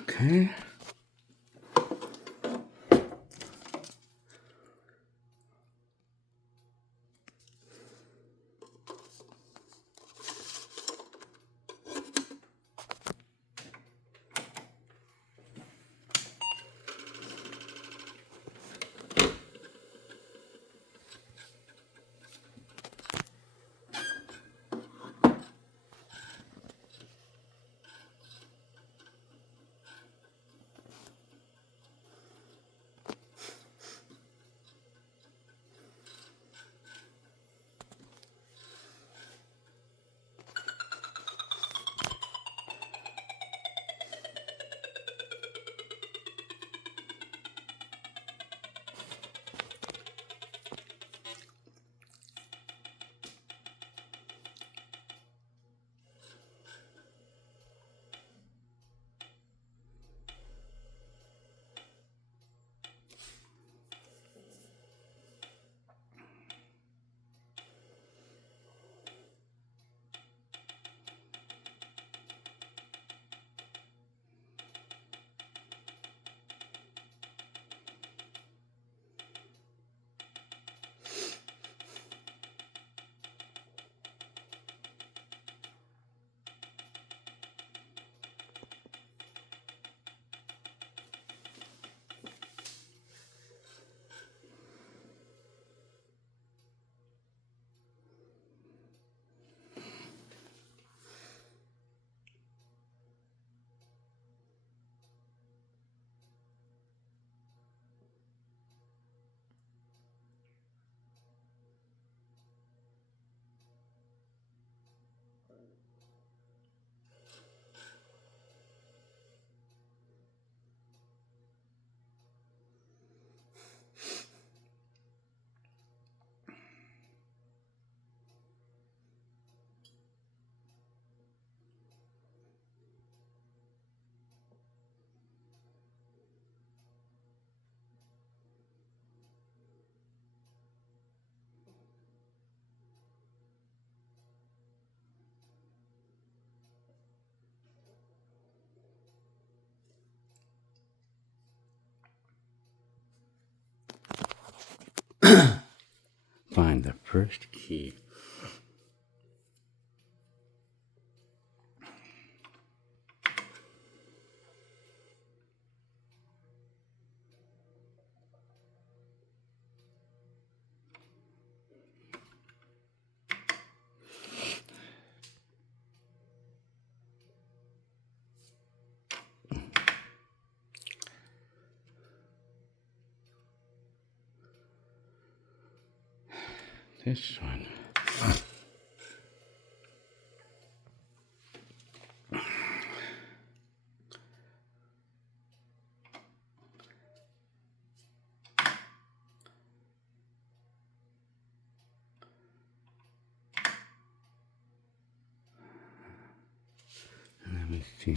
Okay. Find the first key. This one. Let me see.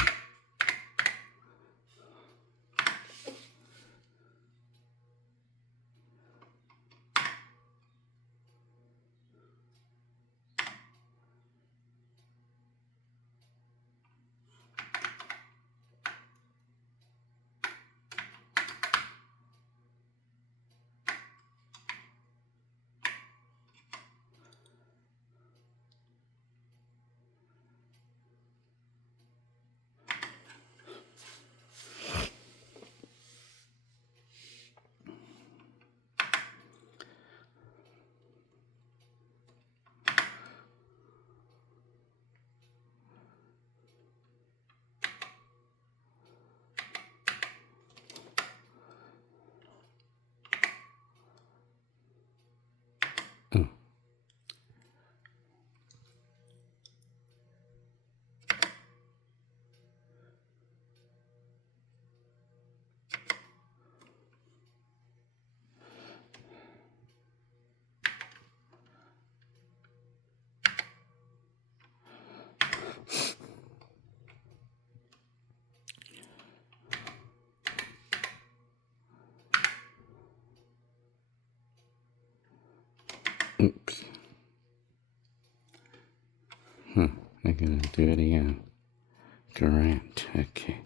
Oops. I'm gonna do it again. Grant. Okay.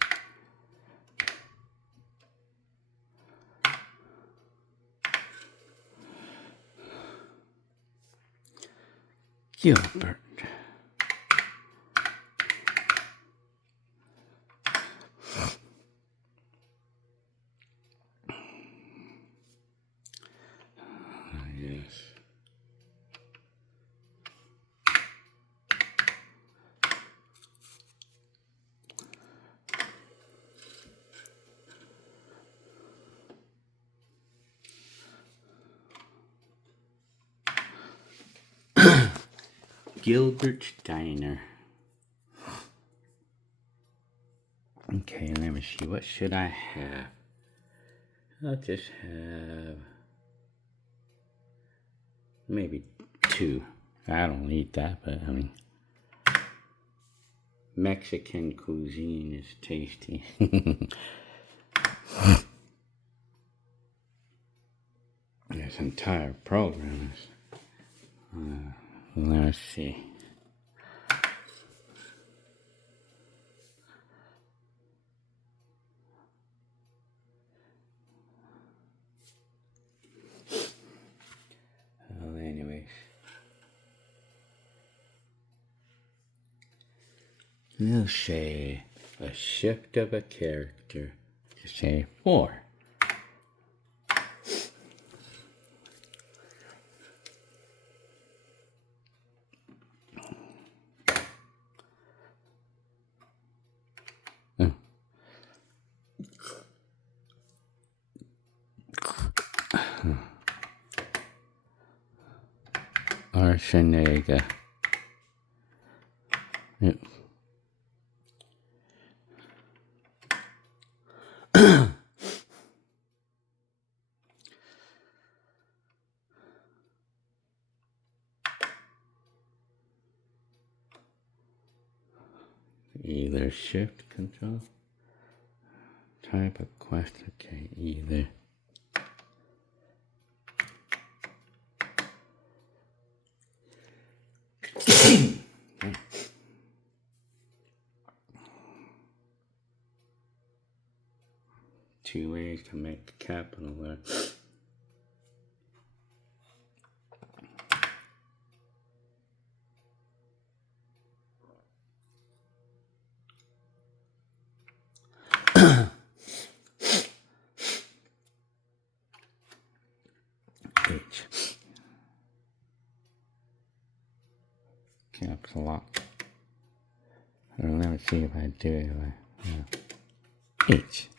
Gilbert. Yes. Gilbert's Diner. Okay, let me see. What should I have? I'll just have maybe 2. I don't eat that, but I mean, Mexican cuisine is tasty. This entire program is. Let's see. Well, anyways. We'll say a shift of a character. Say 4. Arsenega. Yep. Either shift control. Type of quest. Okay, either. Two ways to make the capital there. H. Capital lock. Let me see if I do it. H.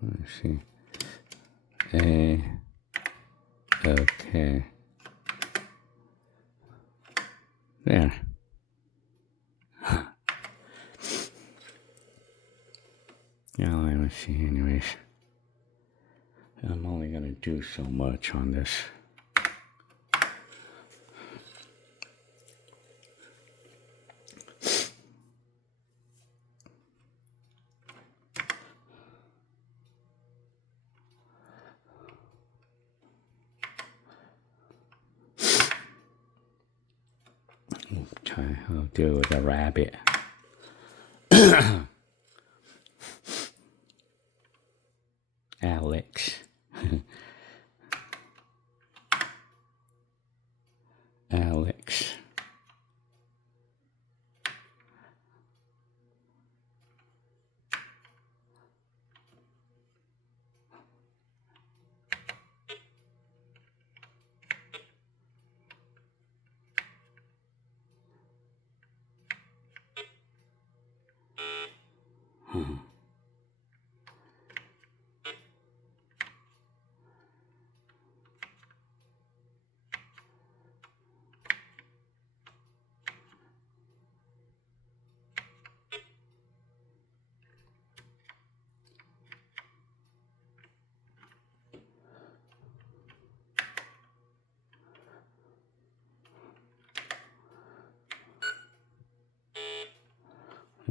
Let's see. A. Okay. There. Yeah, let me see. Anyways, I'm only gonna do so much on this. I'll do it with a rabbit. Alex. Alex.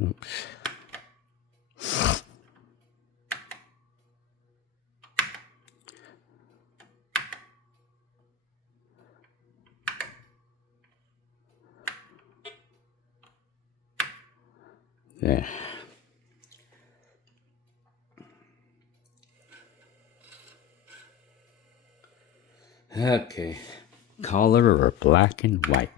Oops. There. Okay. Color or black and white?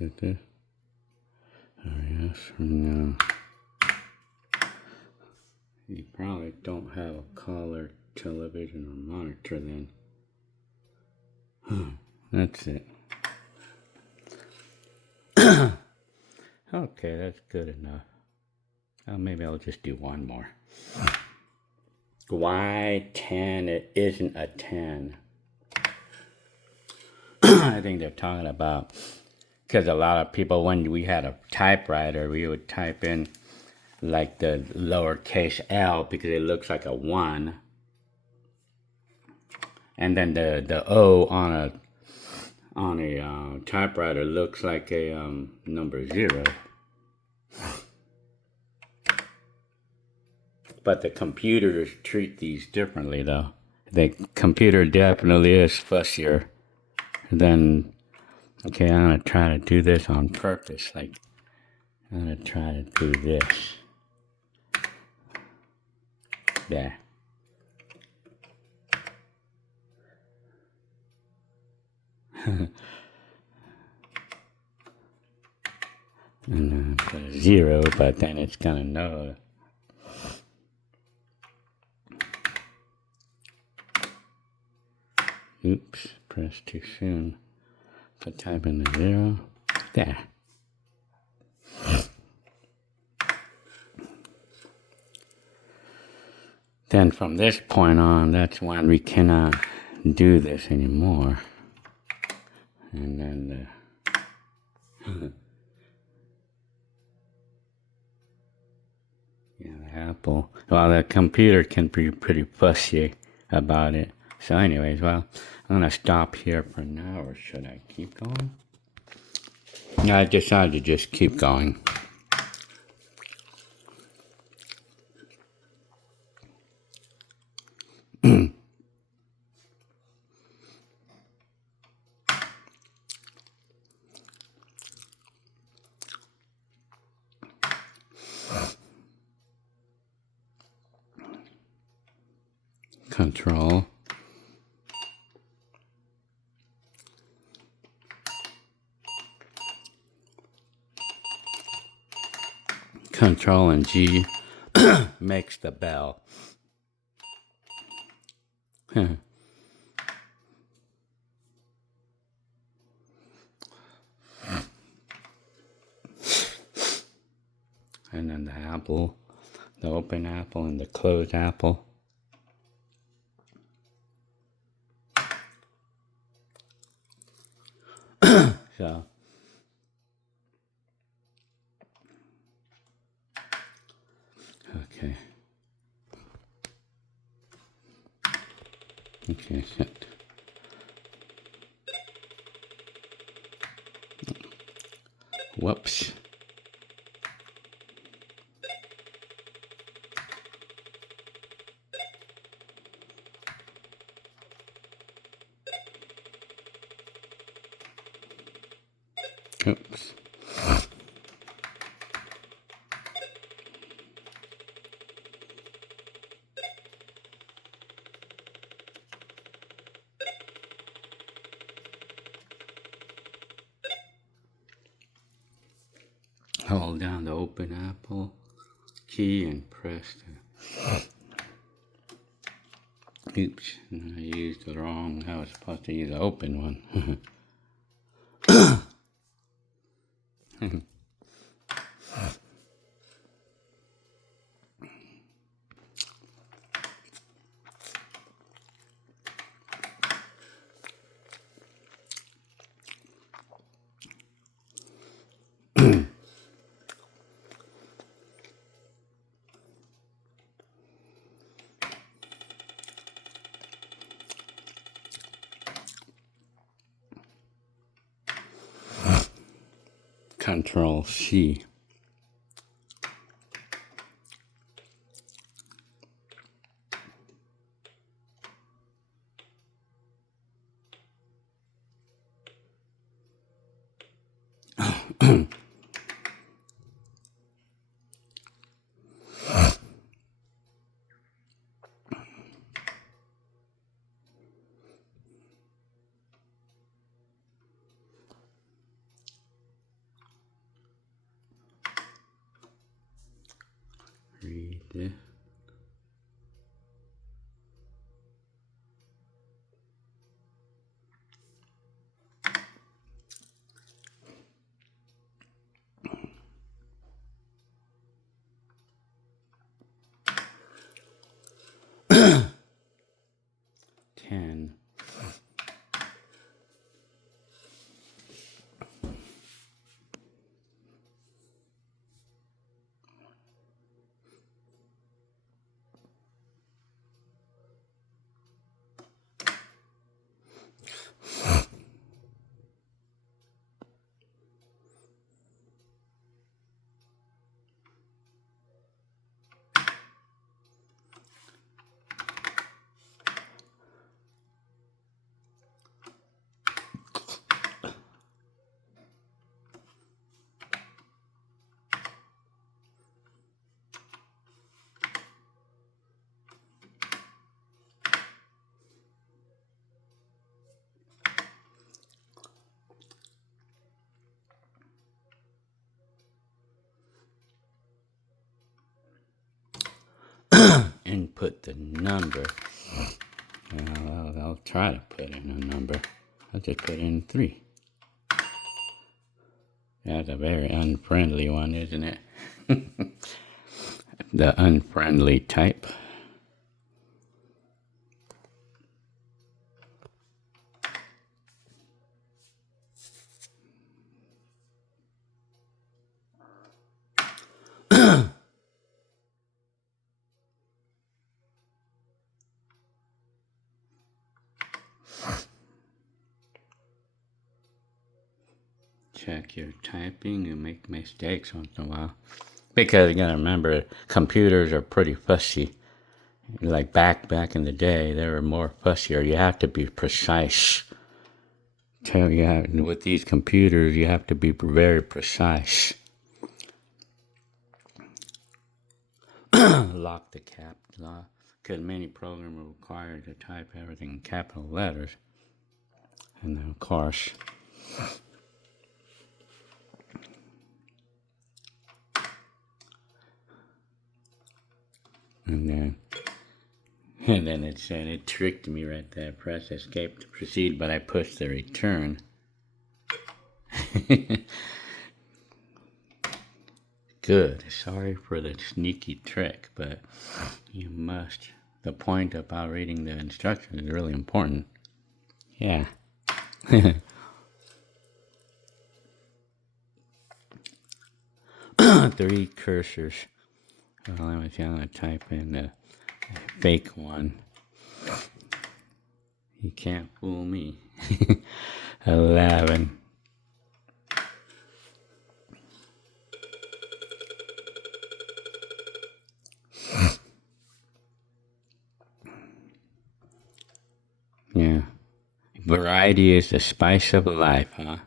Oh, yes or no? You probably don't have a color television or monitor then. That's it. Okay, that's good enough. Maybe I'll just do one more. Why 10? It isn't a 10. I think they're talking about, because a lot of people, when we had a typewriter, we would type in like the lowercase l because it looks like a 1. And then the O on a typewriter looks like a number 0. But the computers treat these differently, though. The computer definitely is fussier than... Okay, I'm going to try to do this on purpose. Like, I'm going to try to do this. There. And then put a 0, but then it's going to know. Oops, pressed too soon. So type in the 0. There. Then from this point on, that's when we cannot do this anymore. And then the Apple. Well, the computer can be pretty fussy about it. So anyways, well, I'm going to stop here for now, or should I keep going? No, I decided to just keep going. Control. Control and G makes the bell. And then the apple, the open apple and the closed apple. So, okay. Okay, set. Whoops. Oops. Hold down the open apple key and press the... Oops, I used the wrong... I was supposed to use the open one. Control C. Read this. Ten. Input the number. I'll try to put in a number. I'll just put in 3. That's a very unfriendly one, isn't it? The unfriendly type. Check your typing. You make mistakes once in a while. Because you gotta remember, computers are pretty fussy. Like back in the day, they were more fussier. You have to be precise. With these computers, you have to be very precise. Lock the cap lock. Because many programs are required to type everything in capital letters. And then, of course, and then it said, it tricked me right there. Press escape to proceed, but I pushed the return. Good. Sorry for the sneaky trick, but you must. The point about reading the instructions is really important. Yeah. 3 cursors. Well, let me see. I'm going to type in the fake one. You can't fool me. 11. Yeah. Variety is the spice of life, huh?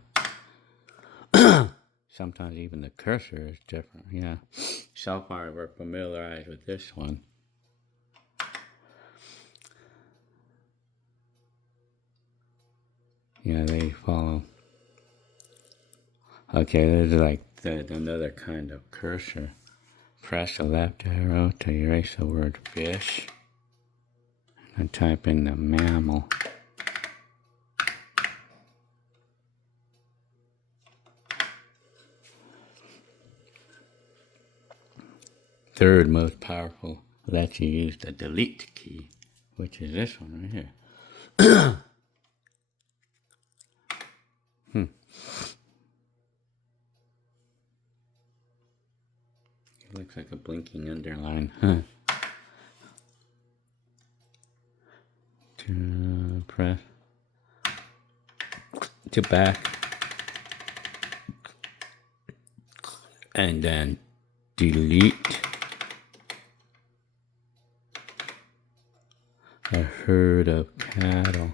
Sometimes even the cursor is different, yeah. So far we're familiarized with this one. Yeah, they follow. Okay, there's like another kind of cursor. Press the left arrow to erase the word fish. And type in the mammal. Third most powerful lets you use the delete key, which is this one right here. It looks like a blinking underline. To press to back and then delete a herd of cattle.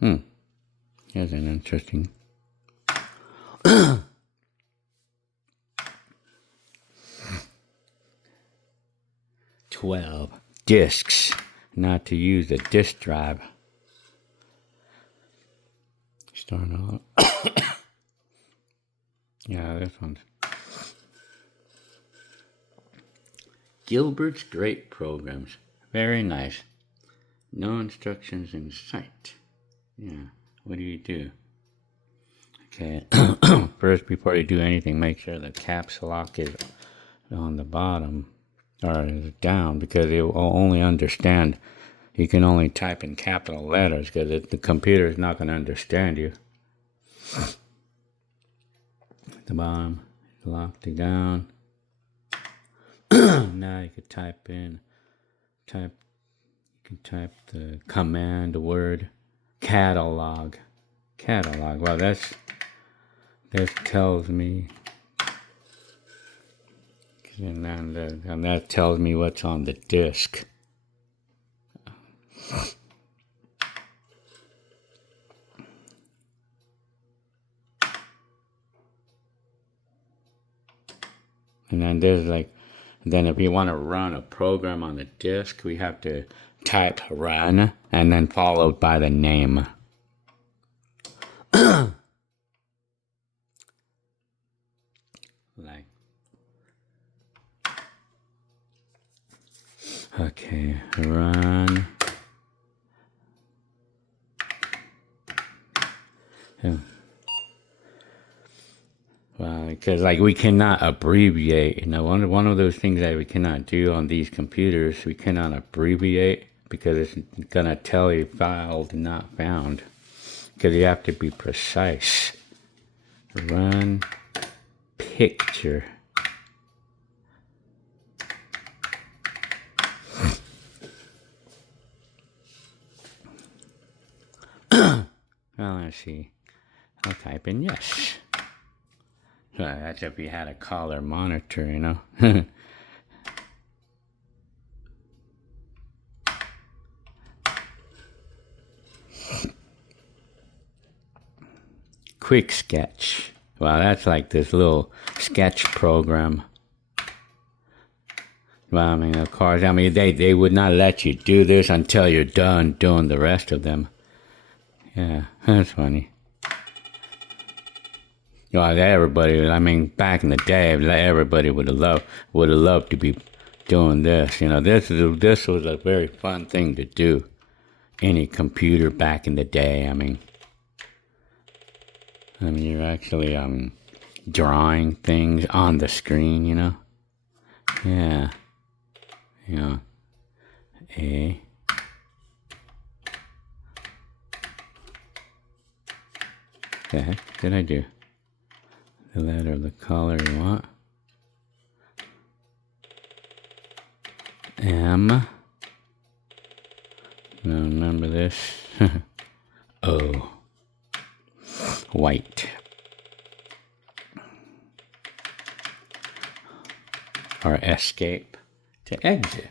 Here's an interesting. 12 discs. Not to use the disk drive. Start on. Yeah, this one's. Gilbert's Great Programs. Very nice. No instructions in sight. Yeah, what do you do? Okay, first before you do anything, make sure the caps lock is on the bottom or is down, because it will only understand. You can only type in capital letters because the computer is not going to understand you. At the bottom, locked it down. Now you could type the command, the word catalog. Catalog. Well, this tells me, and that tells me what's on the disk. And then there's then if you want to run a program on the disk, we have to type run and then followed by the name. Okay, run. Yeah. Well, because we cannot abbreviate. One of those things that we cannot do on these computers, we cannot abbreviate because it's gonna tell you file not found. Because you have to be precise. Run picture. Well, let's see. I'll type in yes. That's if you had a color monitor, Quick Sketch. Well, that's like this little sketch program. Well, I mean, of course, they would not let you do this until you're done doing the rest of them. Yeah, that's funny. Well, everybody, back in the day, everybody would have loved to be doing this. This was a very fun thing to do. Any computer back in the day, you're actually, drawing things on the screen, Yeah. A. What the heck did I do? The letter of the color you want. M. Now remember this. O. White. Or escape to exit.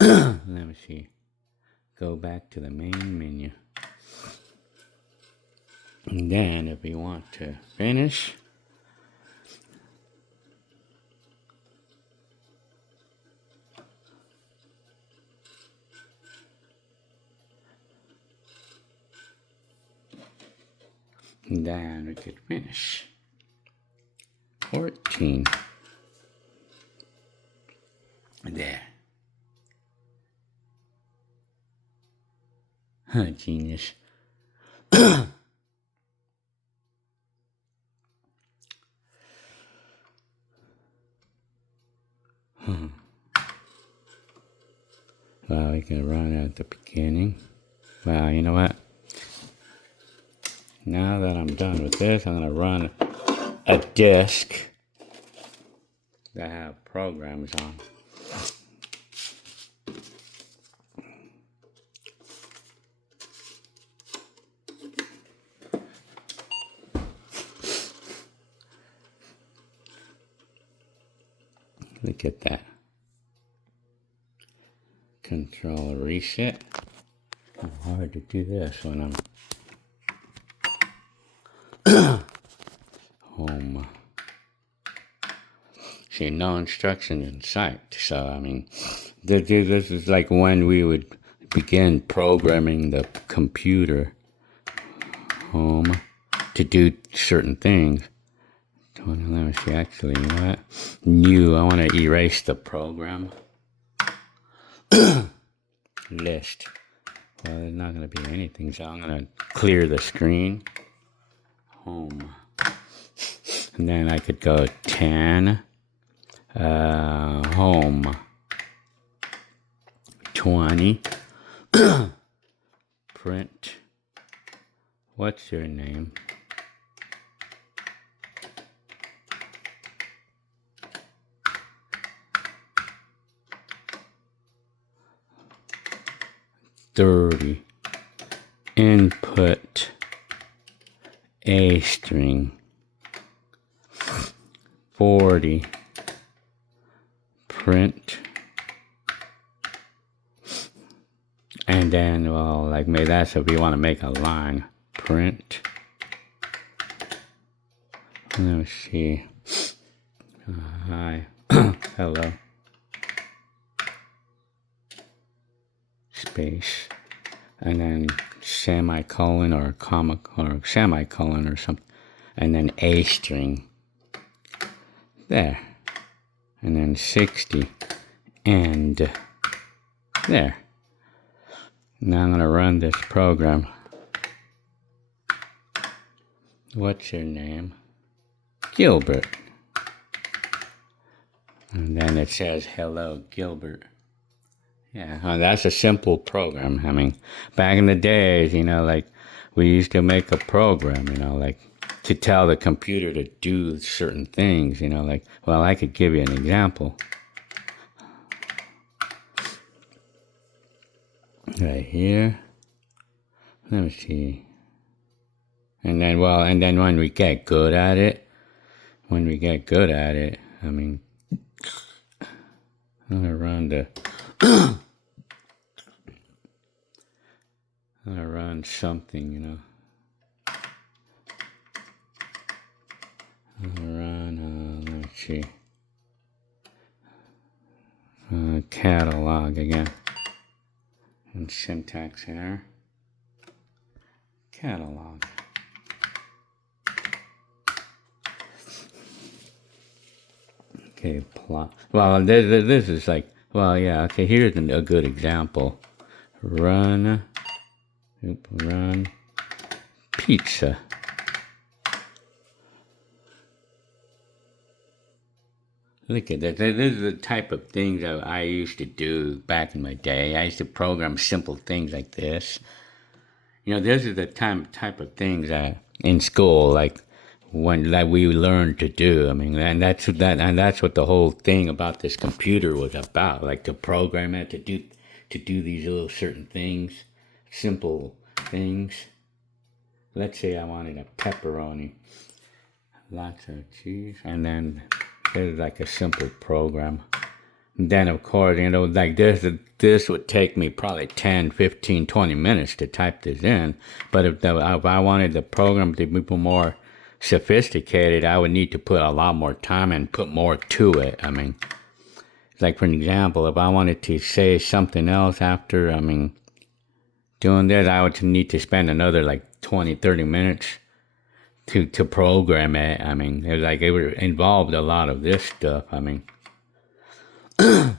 Let me see. Go back to the main menu. And then if you want to finish, and then we could finish. 14. There. Genius. Well, we can run at the beginning. Well, you know what? Now that I'm done with this, I'm going to run a disk that have programs on. Look at that. Control reset. It's hard to do this when I'm home. See, no instruction in sight. So, I mean, this is like when we would begin programming the computer home to do certain things. Let me see, actually, you know what? New, I want to erase the program. List. Well, there's not going to be anything, so I'm going to clear the screen. Home. And then I could go 10. Home. 20. Print. What's your name? $30. Input A string. 40. Print. And then, well, like maybe that's if you want to make a line. Print. Let me see. Hi. Hello. Space. And then semicolon or comma or semicolon or something. And then A string. There. And then 60. And there. Now I'm going to run this program. What's your name? Gilbert. And then it says, hello, Gilbert. Yeah, that's a simple program. I mean, back in the days, you know, like, we used to make a program, you know, like, to tell the computer to do certain things, you know, like, well, I could give you an example. Right here. Let me see. And then, well, and then when we get good at it, I mean, I'm gonna run the, I'm gonna run something, you know. I'm gonna run, let me see, catalog again. And syntax error. Catalog. Okay, plot. Well, this is like, well, yeah, okay, here's a good example. Run pizza. Look at that. This is the type of things that I used to do back in my day. I used to program simple things like this. You know, this is the type of things that in school, like that we learned to do. I mean, and that's what the whole thing about this computer was about. Like to program it to do these little certain things, simple things. Let's say I wanted a pepperoni, lots of cheese, and then there's like a simple program. And then of course, you know, like this would take me probably 10, 15, 20 minutes to type this in. But if I wanted the program to be more sophisticated, I would need to put a lot more time and put more to it. I mean, like for an example, if I wanted to say something else after, I mean, doing this, I would need to spend another like 20, 30 minutes to program it. I mean, it involved a lot of this stuff. I mean, well,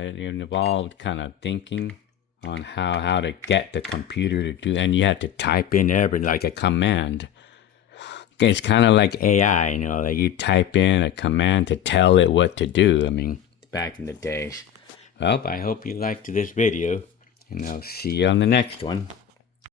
it involved kind of thinking on how to get the computer to do, and you had to type in like a command. It's kind of like AI, you know, like you type in a command to tell it what to do. I mean, back in the days. Well, I hope you liked this video, and I'll see you on the next one.